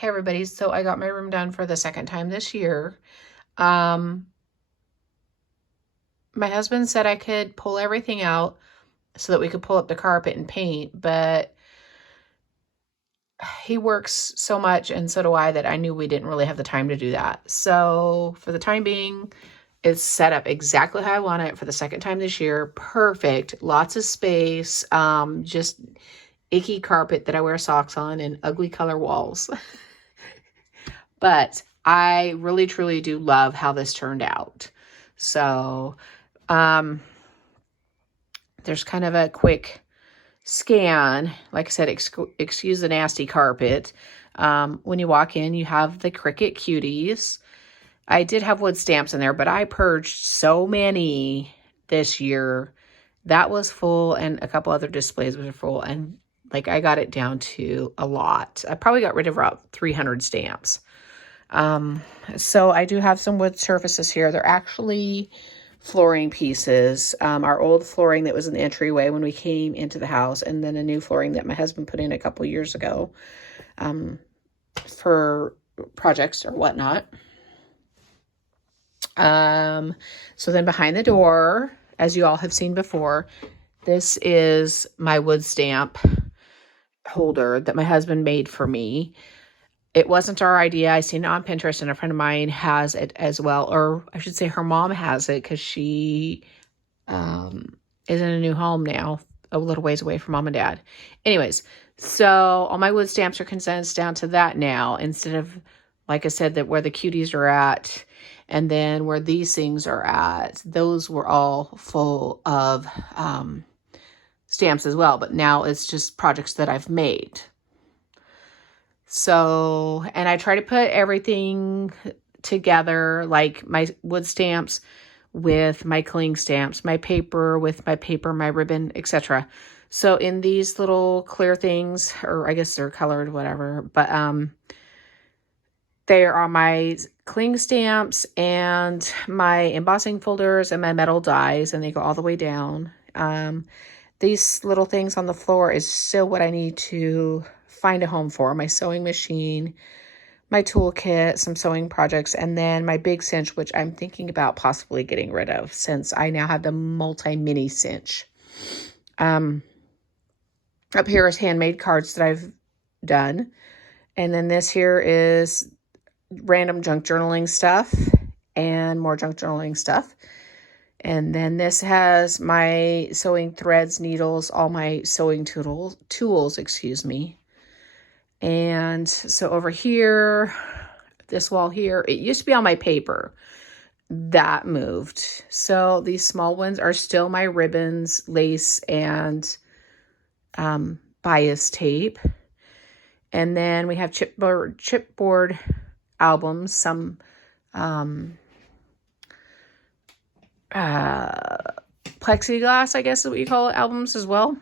Hey everybody, so I got my room done for the second time this year. Um, my husband said I could pull everything out so that we could pull up the carpet and paint, but he works so much and so do I that I knew we didn't really have the time to do that. So for the time being, it's set up exactly how I want it for the second time this year. Perfect, lots of space, just icky carpet that I wear socks on and ugly color walls. But I really truly do love how this turned out. So um, there's kind of a quick scan. Like I said, excuse the nasty carpet. When you walk in, you have the Cricut Cuties. I did have wood stamps in there, but I purged so many this year. That was full, and a couple other displays were full, and like I got it down to a lot. I probably got rid of about 300 stamps. So I do have some wood surfaces here. They're actually flooring pieces. Our old flooring that was in the entryway when we came into the house, and then a new flooring that my husband put in a couple years ago, for projects or whatnot. So then behind the door, as you all have seen before, this is my wood stamp holder that my husband made for me. It wasn't our idea. I seen it on Pinterest and a friend of mine has it as well. Or I should say her mom has it because she is in a new home now, a little ways away from mom and dad. Anyways, so all my wood stamps are condensed down to that now instead of, like I said, that where the cuties are at and then where these things are at, those were all full of stamps as well. But now it's just projects that I've made. So, and I try to put everything together, like my wood stamps with my cling stamps, my paper with my paper, my ribbon, etc. So in these little clear things, or I guess they're colored, whatever, but they are my cling stamps and my embossing folders and my metal dies, and they go all the way down. These little things on the floor is still what I need to find a home for. My sewing machine, my toolkit, some sewing projects, and then my big cinch, which I'm thinking about possibly getting rid of since I now have the multi-mini cinch. Up here is handmade cards that I've done. And then this here is random junk journaling stuff and more junk journaling stuff. And then this has my sewing threads, needles, all my sewing tools, excuse me. And so over here, this wall here, it used to be on my paper. That moved. So these small ones are still my ribbons, lace, and bias tape. And then we have chipboard albums, some plexiglass, I guess is what you call it, albums as well.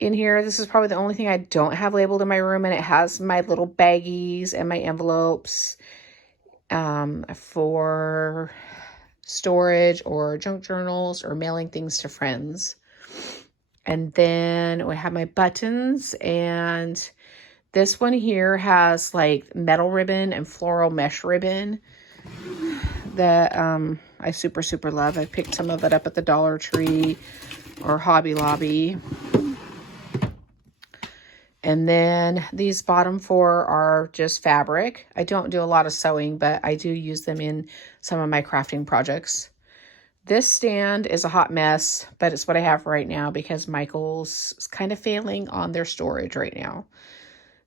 In here, this is probably the only thing I don't have labeled in my room, and it has my little baggies and my envelopes for storage or junk journals or mailing things to friends. And then we have my buttons, and this one here has like metal ribbon and floral mesh ribbon that I super love. I picked some of it up at the Dollar Tree or Hobby Lobby. And then these bottom four are just fabric. I don't do a lot of sewing, but I do use them in some of my crafting projects. This stand is a hot mess, but it's what I have right now because Michael's is kind of failing on their storage right now.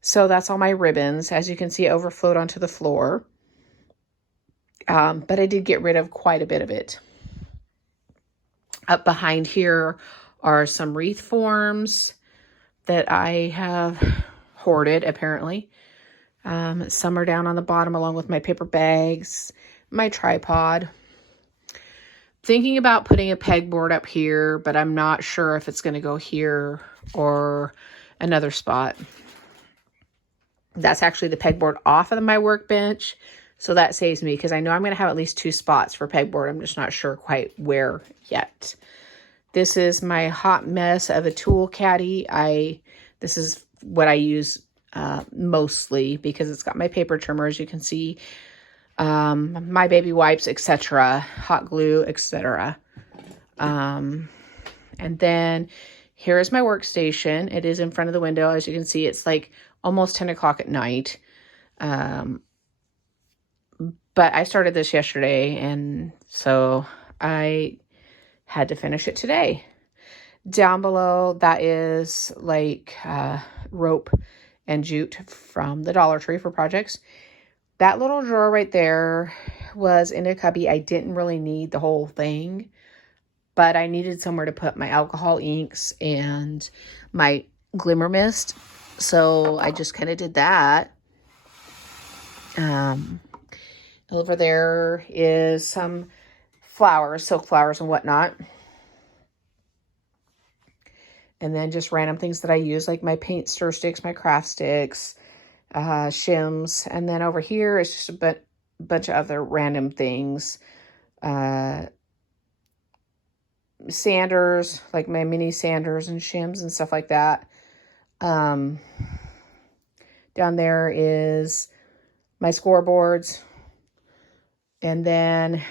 So that's all my ribbons. As you can see, it overflowed onto the floor. But I did get rid of quite a bit of it. Up behind here are some wreath forms that I have hoarded, apparently. Some are down on the bottom along with my paper bags, my tripod. Thinking about putting a pegboard up here, but I'm not sure if it's going to go here or another spot. That's actually the pegboard off of my workbench, so that saves me because I know I'm going to have at least 2 spots for pegboard. I'm just not sure quite where yet. This is my hot mess of a tool caddy. This is what I use mostly, because it's got my paper trimmer, as you can see, my baby wipes, etc., hot glue, etc. And then here is my workstation. It is in front of the window. As you can see, it's like almost 10 o'clock at night. But I started this yesterday, and so I had to finish it today. Down below, that is like rope and jute from the Dollar Tree for projects. That little drawer right there was in a cubby. I didn't really need the whole thing, but I needed somewhere to put my alcohol inks and my Glimmer Mist. So I just kind of did that. Over there is some flowers, silk flowers and whatnot. And then just random things that I use, like my paint stir sticks, my craft sticks, shims. And then over here is just a bunch of other random things. Sanders, like my mini sanders and shims and stuff like that. Down there is my scoreboards. And then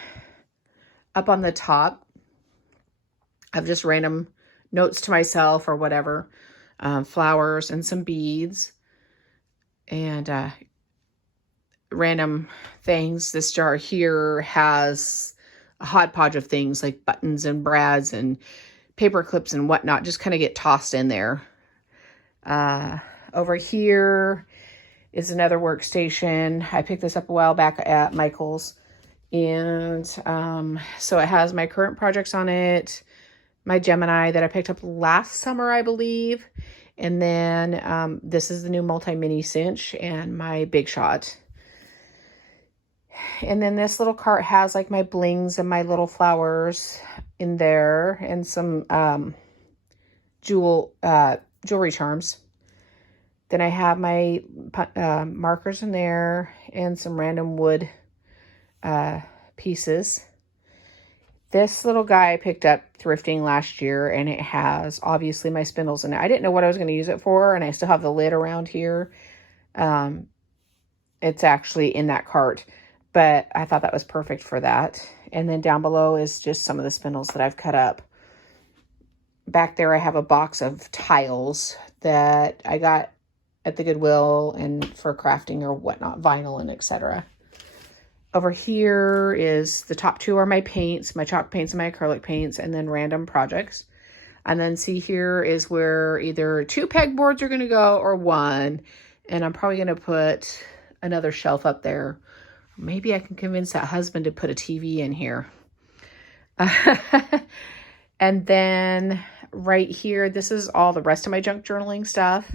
up on the top, I've just random notes to myself or whatever, flowers and some beads and random things. This jar here has a hodgepodge of things like buttons and brads and paper clips and whatnot, just kind of get tossed in there. Over here is another workstation. I picked this up a while back at Michael's. And so it has my current projects on it, my Gemini that I picked up last summer, I believe. And then this is the new multi-mini cinch and my Big Shot. And then this little cart has like my blings and my little flowers in there and some jewelry charms. Then I have my markers in there and some random wood pieces. This little guy I picked up thrifting last year, and it has obviously my spindles in it. I didn't know what I was going to use it for, and I still have the lid around here. It's actually in that cart, but I thought that was perfect for that. And then down below is just some of the spindles that I've cut up. Back there I have a box of tiles that I got at the Goodwill and for crafting or whatnot, vinyl and etc. Over here is the top two are my paints, my chalk paints and my acrylic paints, and then random projects. And then see here is where either 2 pegboards are going to go or 1. And I'm probably going to put another shelf up there. Maybe I can convince that husband to put a TV in here. And then right here, this is all the rest of my junk journaling stuff.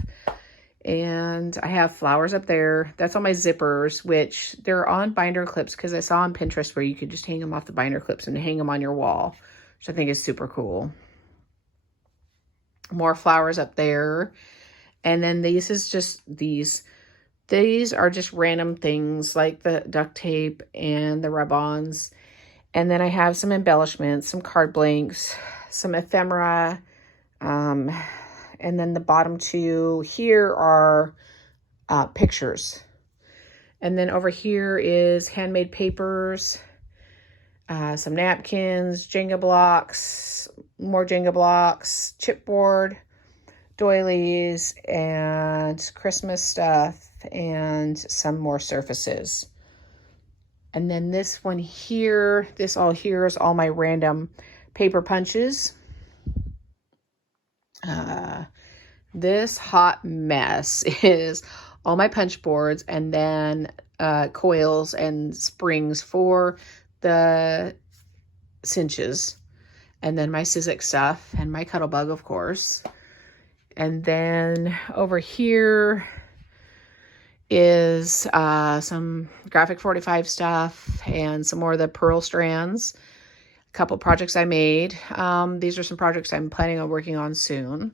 And I have flowers up there. That's all my zippers, which they're on binder clips because I saw on Pinterest where you could just hang them off the binder clips and hang them on your wall, which I think is super cool. More flowers up there. And then these are just random things like the duct tape and the rub-ons. And then I have some embellishments, some card blanks, some ephemera, and then the bottom 2 here are pictures. And then over here is handmade papers, some napkins, Jenga blocks, more Jenga blocks, chipboard, doilies, and Christmas stuff, and some more surfaces. And then this one here, this all here is all my random paper punches. This hot mess is all my punch boards and then coils and springs for the cinches. And then my Sizzix stuff and my Cuttlebug, of course. And then over here is some Graphic 45 stuff and some more of the pearl strands. A couple projects I made. These are some projects I'm planning on working on soon.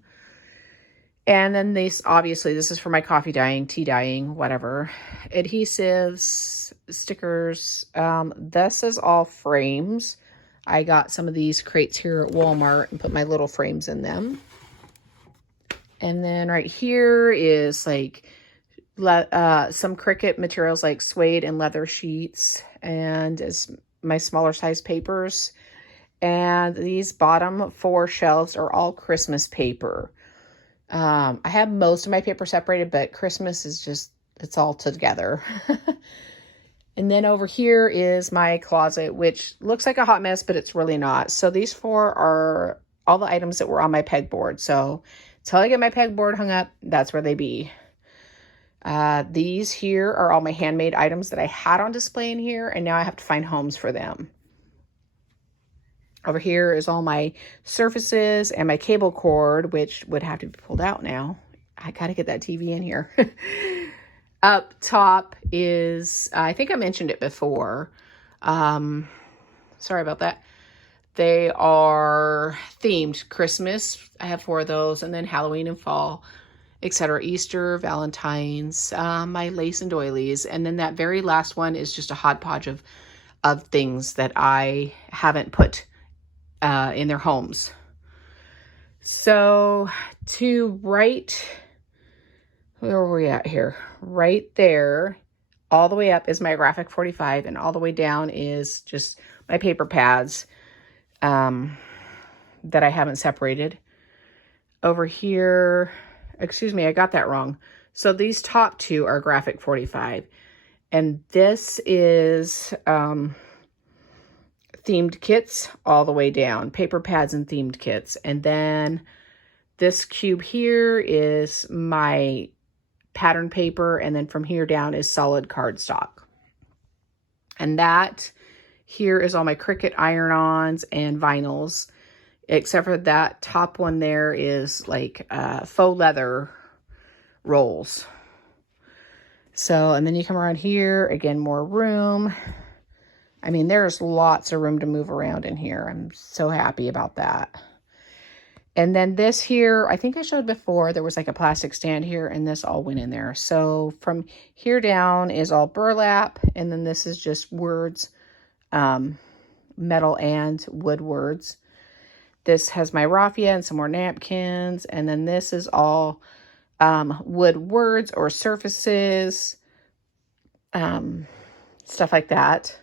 And then this is for my coffee dyeing, tea dyeing, whatever. Adhesives, stickers. This is all frames. I got some of these crates here at Walmart and put my little frames in them. And then right here is like some Cricut materials like suede and leather sheets, and as my smaller size papers. And these bottom 4 shelves are all Christmas paper. I have most of my paper separated, but Christmas is just, it's all together. And then over here is my closet, which looks like a hot mess, but it's really not. So these 4 are all the items that were on my pegboard. So until I get my pegboard hung up, that's where they be. These here are all my handmade items that I had on display in here, and now I have to find homes for them. Over here is all my surfaces and my cable cord, which would have to be pulled out now. I gotta get that TV in here. Up top is, I think I mentioned it before. Sorry about that. They are themed Christmas. I have 4 of those, and then Halloween and fall, etc. Easter, Valentine's, my lace and doilies. And then that very last one is just a hodgepodge of things that I haven't put in their homes. So to right, where are we at here? Right there, all the way up is my graphic 45, and all the way down is just my paper pads that I haven't separated. Over here, excuse me, I got that wrong. So these top 2 are graphic 45, and this is themed kits all the way down, paper pads and themed kits. And then this cube here is my pattern paper, and then from here down is solid cardstock. And that here is all my Cricut iron-ons and vinyls, except for that top one there is like faux leather rolls. So, and then you come around here, again, more room. I mean, there's lots of room to move around in here. I'm so happy about that. And then this here, I think I showed before, there was like a plastic stand here, and this all went in there. So from here down is all burlap, and then this is just words, metal and wood words. This has my raffia and some more napkins, and then this is all wood words or surfaces, stuff like that.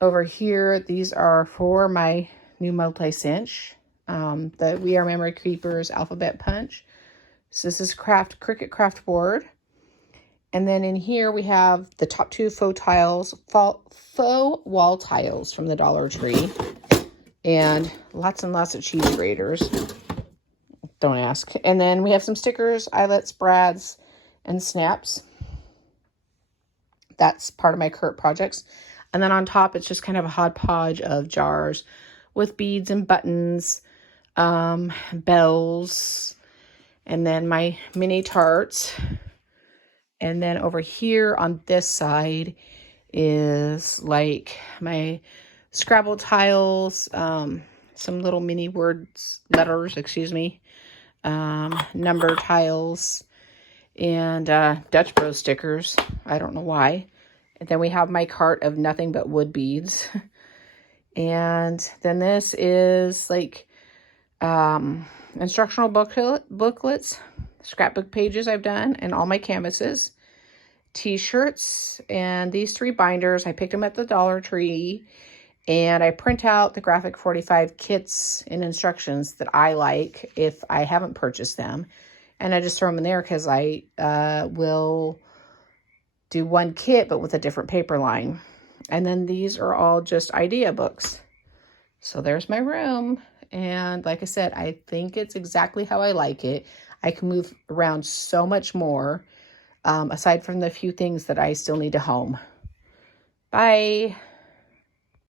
Over here, these are for my new multi-cinch, the We Are Memory Keepers Alphabet Punch. So this is Cricut Craft Board. And then in here we have the top 2 faux wall tiles from the Dollar Tree. And lots of cheese graters. Don't ask. And then we have some stickers, eyelets, brads, and snaps. That's part of my current projects. And then on top, it's just kind of a hodgepodge of jars with beads and buttons, bells, and then my mini tarts. And then over here on this side is like my Scrabble tiles, some little mini letters, number tiles, and Dutch Bros stickers. I don't know why. And then we have my cart of nothing but wood beads. And then this is like instructional booklets, scrapbook pages I've done, and all my canvases, t-shirts, and these 3 binders. I picked them at the Dollar Tree, and I print out the graphic 45 kits and instructions that I like if I haven't purchased them. And I just throw them in there because I will do one kit, but with a different paper line. And then these are all just idea books. So there's my room. And like I said, I think it's exactly how I like it. I can move around so much more, aside from the few things that I still need to home. Bye.